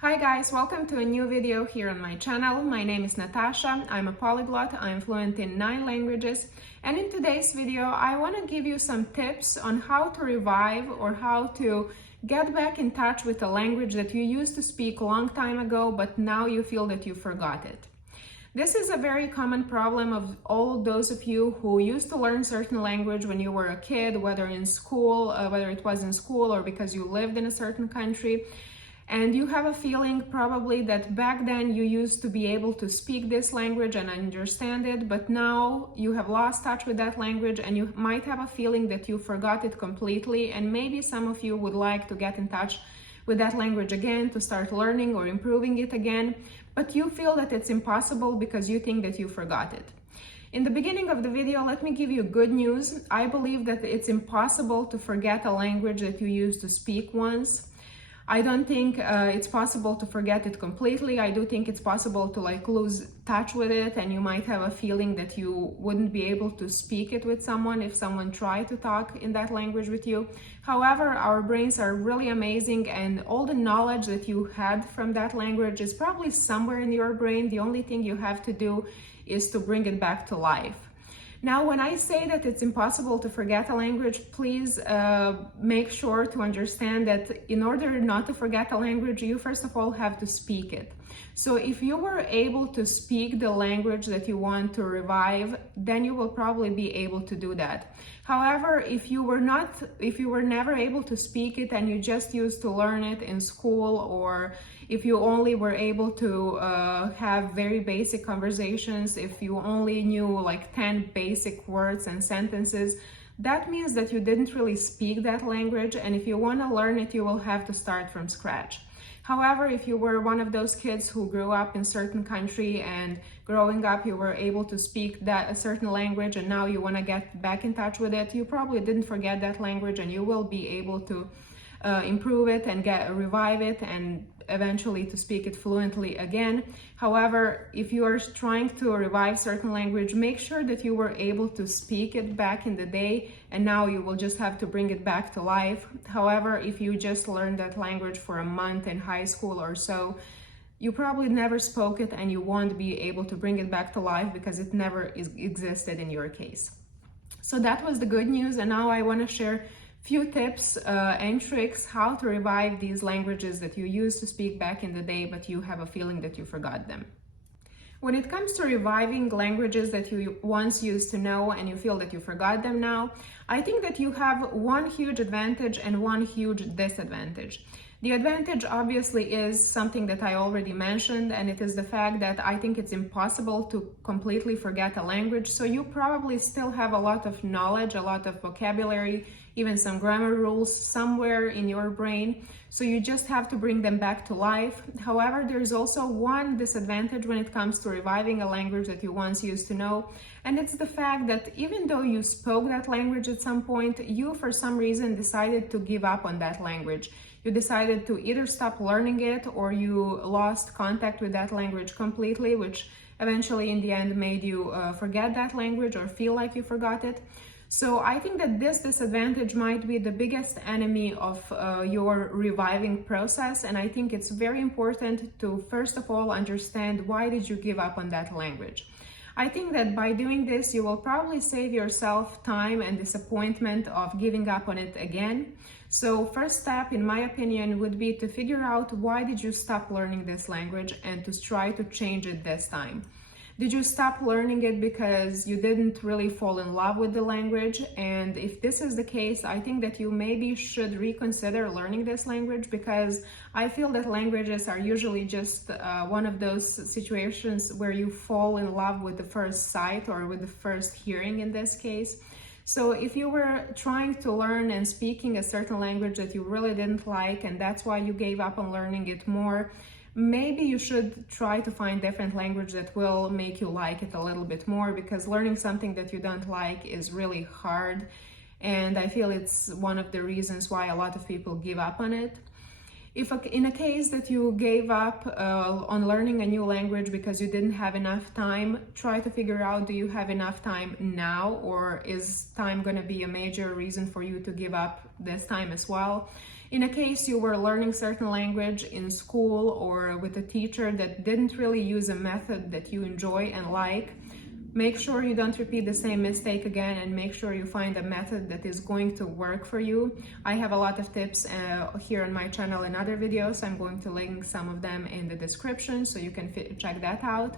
Hi guys, welcome to a new video here on my channel. My name is Natasha. I'm a polyglot. I'm fluent in 9 languages. And in today's video, I want to give you some tips on how to revive or how to get back in touch with a language that you used to speak a long time ago, but now you feel that you forgot it. This is a very common problem of all those of you who used to learn certain language when you were a kid, whether in school, whether it was in school or because you lived in a certain country. And you have a feeling probably that back then you used to be able to speak this language and understand it, but now you have lost touch with that language and you might have a feeling that you forgot it completely. And maybe some of you would like to get in touch with that language again, to start learning or improving it again, but you feel that it's impossible because you think that you forgot it. In the beginning of the video, let me give you good news. I believe that it's impossible to forget a language that you used to speak once. I don't think it's possible to forget it completely. I do think it's possible to lose touch with it, and you might have a feeling that you wouldn't be able to speak it with someone if someone tried to talk in that language with you. However, our brains are really amazing, and all the knowledge that you had from that language is probably somewhere in your brain. The only thing you have to do is to bring it back to life. Now, when I say that it's impossible to forget a language, please make sure to understand that in order not to forget a language, you first of all have to speak it. So if you were able to speak the language that you want to revive, then you will probably be able to do that. However, if you were never able to speak it and you just used to learn it in school, or if you only were able to have very basic conversations, if you only knew 10 basic words and sentences, that means that you didn't really speak that language, and if you want to learn it, you will have to start from scratch. However, if you were one of those kids who grew up in a certain country and growing up you were able to speak a certain language and now you want to get back in touch with it, you probably didn't forget that language and you will be able to improve it and revive it and eventually to speak it fluently again. However, if you are trying to revive certain language, make sure that you were able to speak it back in the day and now you will just have to bring it back to life. However, if you just learned that language for a month in high school or so, you probably never spoke it and you won't be able to bring it back to life because it never existed in your case. So that was the good news, and now I want to share few tips and tricks how to revive these languages that you used to speak back in the day, but you have a feeling that you forgot them. When it comes to reviving languages that you once used to know and you feel that you forgot them now, I think that you have one huge advantage and one huge disadvantage. The advantage obviously is something that I already mentioned, and it is the fact that I think it's impossible to completely forget a language. So you probably still have a lot of knowledge, a lot of vocabulary, even some grammar rules somewhere in your brain. So you just have to bring them back to life. However, there's also one disadvantage when it comes to reviving a language that you once used to know. And it's the fact that even though you spoke that language at some point, you for some reason decided to give up on that language. You decided to either stop learning it or you lost contact with that language completely, which eventually in the end made you forget that language or feel like you forgot it. So I think that this disadvantage might be the biggest enemy of your reviving process, and I think it's very important to first of all understand why did you give up on that language. I think that by doing this, you will probably save yourself time and disappointment of giving up on it again. So first step, in my opinion, would be to figure out why did you stop learning this language and to try to change it this time. Did you stop learning it because you didn't really fall in love with the language? And if this is the case, I think that you maybe should reconsider learning this language, because I feel that languages are usually just one of those situations where you fall in love with the first sight or with the first hearing in this case. So if you were trying to learn and speaking a certain language that you really didn't like and that's why you gave up on learning it more, maybe you should try to find different language that will make you like it a little bit more, because learning something that you don't like is really hard, and I feel it's one of the reasons why a lot of people give up on it. If in a case that you gave up on learning a new language because you didn't have enough time, try to figure out, do you have enough time now, or is time going to be a major reason for you to give up this time as well? In a case you were learning certain language in school or with a teacher that didn't really use a method that you enjoy and like, make sure you don't repeat the same mistake again, and make sure you find a method that is going to work for you. I have a lot of tips here on my channel and other videos. I'm going to link some of them in the description so you can check that out.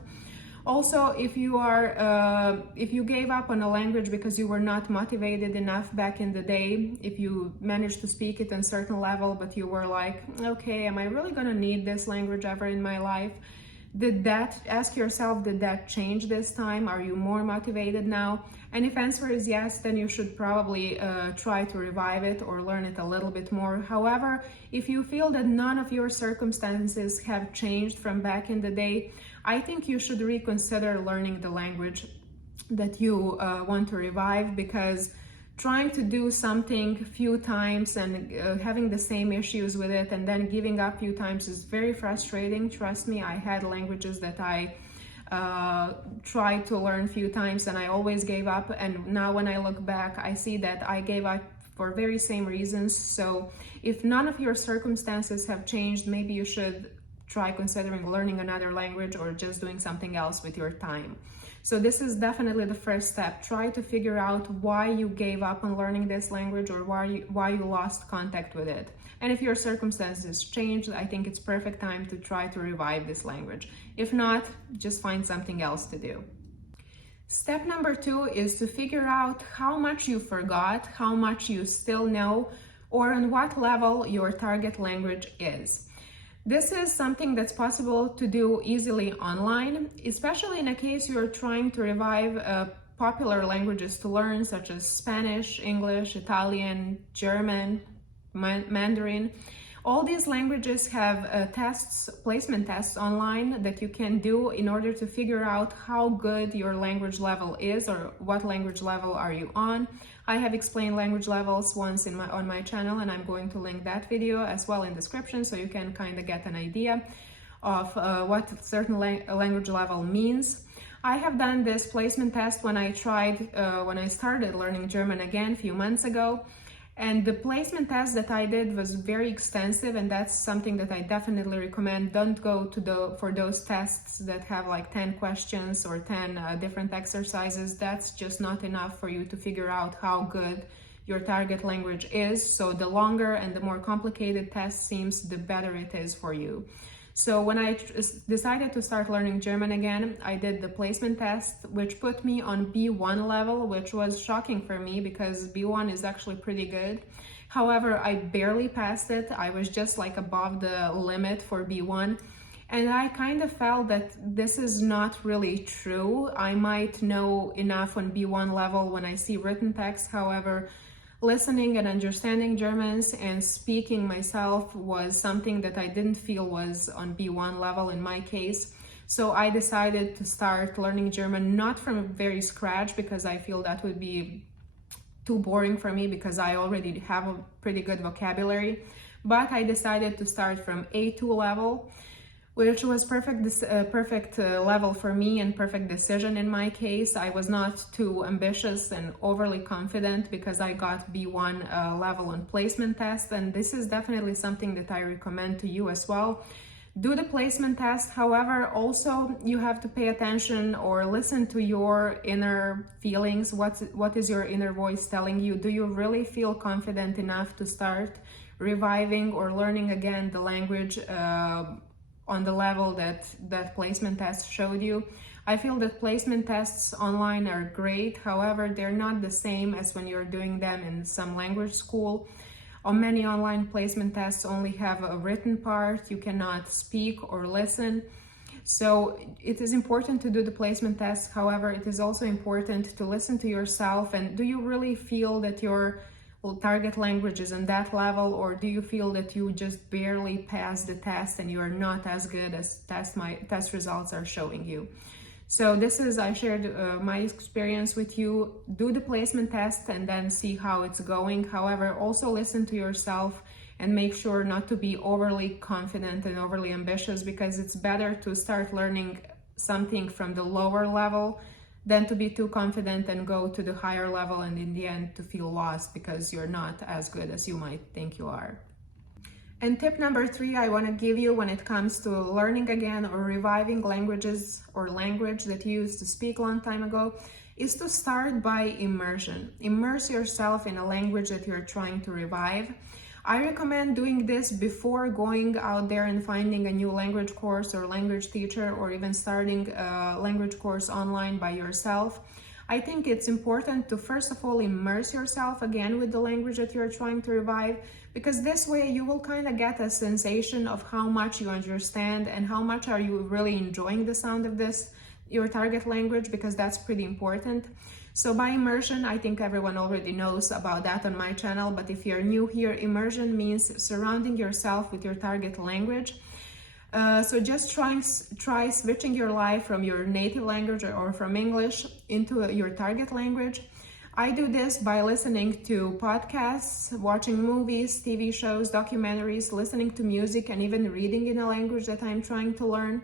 Also, if you gave up on a language because you were not motivated enough back in the day, if you managed to speak it on a certain level, but you were like, okay, am I really gonna need this language ever in my life? Ask yourself, did that change this time? Are you more motivated now? And if answer is yes, then you should probably try to revive it or learn it a little bit more. However, if you feel that none of your circumstances have changed from back in the day, I think you should reconsider learning the language that you want to revive, because trying to do something a few times and having the same issues with it and then giving up a few times is very frustrating. Trust me, I had languages that I tried to learn a few times and I always gave up, and now when I look back I see that I gave up for very same reasons. So if none of your circumstances have changed, maybe you should try considering learning another language or just doing something else with your time. So this is definitely the first step. Try to figure out why you gave up on learning this language or why you lost contact with it. And if your circumstances changed, I think it's perfect time to try to revive this language. If not, just find something else to do. Step number 2 is to figure out how much you forgot, how much you still know, or on what level your target language is. This is something that's possible to do easily online, especially in a case you're trying to revive popular languages to learn, such as Spanish, English, Italian, German, Mandarin. All these languages have placement tests online that you can do in order to figure out how good your language level is or what language level are you on. I have explained language levels once on my channel, and I'm going to link that video as well in the description so you can kind of get an idea of what certain language level means. I have done this placement test when I started learning German again a few months ago. And the placement test that I did was very extensive, and that's something that I definitely recommend. Don't go for those tests that have like 10 questions or 10 different exercises. That's just not enough for you to figure out how good your target language is. So the longer and the more complicated test seems, the better it is for you. So when I decided to start learning German again, I did the placement test, which put me on B1 level, which was shocking for me because B1 is actually pretty good. However, I barely passed it. I was just like above the limit for B1. And I kind of felt that this is not really true. I might know enough on B1 level when I see written text. However, listening and understanding Germans and speaking myself was something that I didn't feel was on B1 level in my case. So I decided to start learning German, not from very scratch, because I feel that would be too boring for me because I already have a pretty good vocabulary. But I decided to start from A2 level, which was perfect level for me and perfect decision in my case. I was not too ambitious and overly confident because I got B1 level on placement test, and this is definitely something that I recommend to you as well. Do the placement test. However, also you have to pay attention or listen to your inner feelings. What is your inner voice telling you? Do you really feel confident enough to start reviving or learning again the language on the level that placement test showed you? I feel that placement tests online are great. However, they're not the same as when you're doing them in some language school. Many online placement tests only have a written part. You cannot speak or listen. So it is important to do the placement test. However, it is also important to listen to yourself. And do you really feel that your target language is on that level, or do you feel that you just barely passed the test and you are not as good as test results are showing you? So I shared my experience with you. Do the placement test and then see how it's going. However, also listen to yourself and make sure not to be overly confident and overly ambitious, because it's better to start learning something from the lower level than to be too confident and go to the higher level and in the end to feel lost because you're not as good as you might think you are. And tip number 3 I want to give you when it comes to learning again or reviving languages or language that you used to speak a long time ago is to start by immersion. Immerse yourself in a language that you're trying to revive. I recommend doing this before going out there and finding a new language course or language teacher, or even starting a language course online by yourself. I think it's important to first of all immerse yourself again with the language that you're trying to revive, because this way you will kind of get a sensation of how much you understand and how much are you really enjoying the sound of your target language, because that's pretty important. So by immersion, I think everyone already knows about that on my channel, but if you're new here, immersion means surrounding yourself with your target language. So just try switching your life from your native language or from English into your target language. I do this by listening to podcasts, watching movies, TV shows, documentaries, listening to music, and even reading in a language that I'm trying to learn.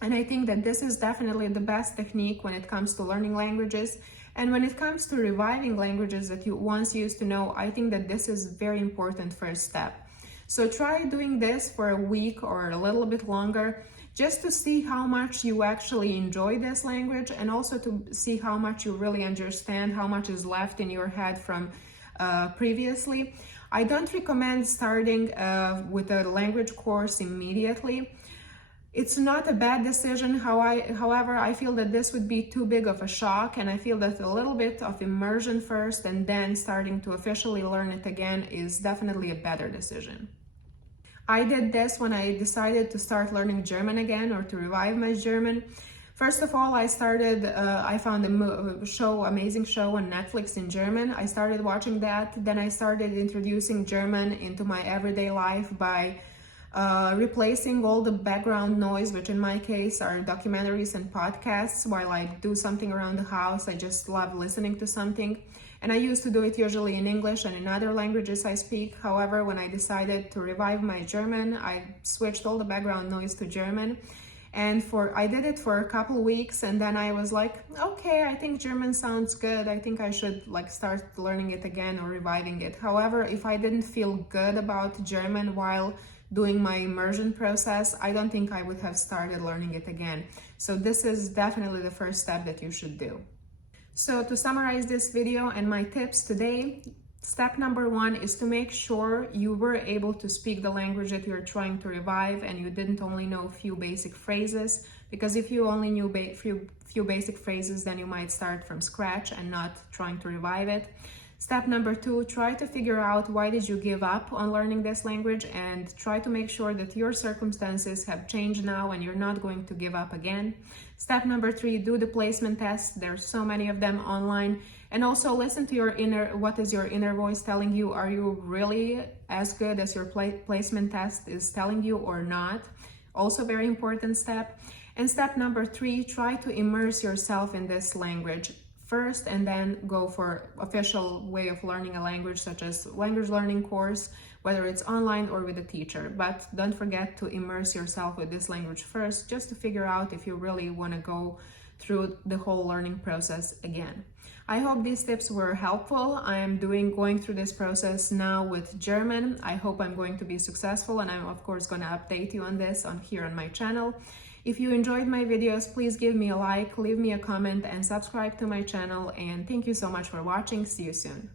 And I think that this is definitely the best technique when it comes to learning languages. And when it comes to reviving languages that you once used to know, I think that this is a very important first step. So try doing this for a week or a little bit longer, just to see how much you actually enjoy this language, and also to see how much you really understand, how much is left in your head from previously. I don't recommend starting with a language course immediately. It's not a bad decision. However, I feel that this would be too big of a shock, and I feel that a little bit of immersion first and then starting to officially learn it again is definitely a better decision. I did this when I decided to start learning German again, or to revive my German. First of all, I found a amazing show on Netflix in German. I started watching that. Then I started introducing German into my everyday life by replacing all the background noise, which in my case are documentaries and podcasts. While I do something around the house, I just love listening to something. And I used to do it usually in English and in other languages I speak. However, when I decided to revive my German, I switched all the background noise to German. And I did it for a couple weeks, and then I was like, okay, I think German sounds good. I think I should start learning it again or reviving it. However, if I didn't feel good about German while doing my immersion process, I don't think I would have started learning it again. So this is definitely the first step that you should do. So to summarize this video and my tips today, step number 1 is to make sure you were able to speak the language that you're trying to revive, and you didn't only know a few basic phrases, because if you only knew few basic phrases, then you might start from scratch and not trying to revive it. Step number 2, try to figure out why did you give up on learning this language, and try to make sure that your circumstances have changed now and you're not going to give up again. Step number 3, do the placement test. There's so many of them online. And also listen to what is your inner voice telling you. Are you really as good as your placement test is telling you or not? Also very important step. And step number 3, try to immerse yourself in this language first, and then go for official way of learning a language, such as language learning course, whether it's online or with a teacher. But don't forget to immerse yourself with this language first, just to figure out if you really want to go through the whole learning process again. I hope these tips were helpful. I am going through this process now with German. I hope I'm going to be successful, and I'm of course going to update you on this here on my channel. If you enjoyed my videos, please give me a like, leave me a comment, and subscribe to my channel. And thank you so much for watching. See you soon.